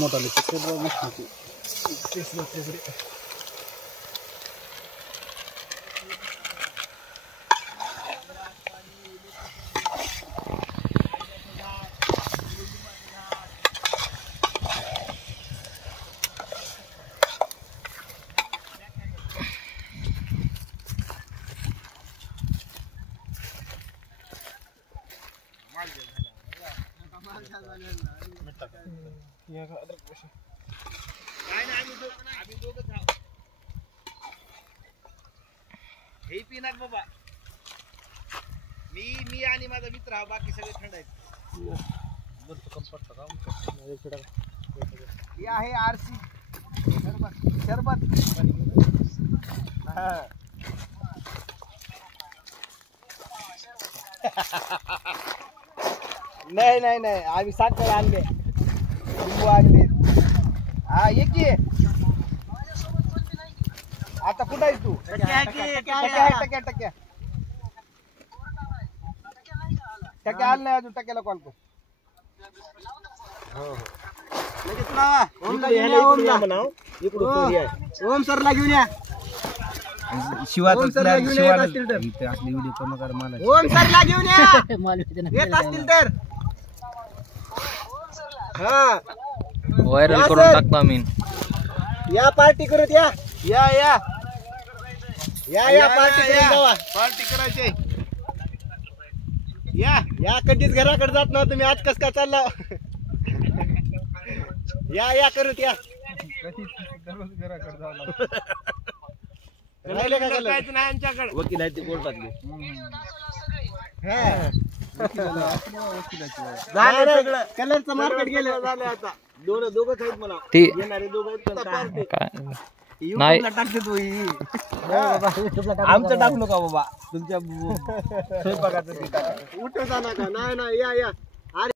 मोठा हे पिणार बाबा मी आणि माझा मित्र हा बाकी सगळे थंड आहेत हे आहे आरसी शरबत नाही नाही नाही आम्ही साखर आणले लिंबू आणले हा ये की आता कुठं आहेस तू टक्क्या आलं नाही अजून टक्क्याला कॉल कर ओम सरला घेऊन या शिवा सरला घेऊन या ओम सरला घेऊन या येत असतील तर हा व्हायरल करून टाकतो मी या पार्टी करूत या या या या या पार्टी करून जावा पार्टी करायची या या कधीच घराकडे जात नव्हतं तुम्ही आज कस का चालला या या करूत या राहिले का करायचं नाही आमच्याकडे वकील आहे ते कोर्टातले कलरचं मार्केट गेलं झालं आता दोघंच आहेत मला येणारे दोघं नाही टाकते तू आमचं टाकू नका बाबा तुमच्या स्वयंपाकाचं उठवता नका नाही नाही या या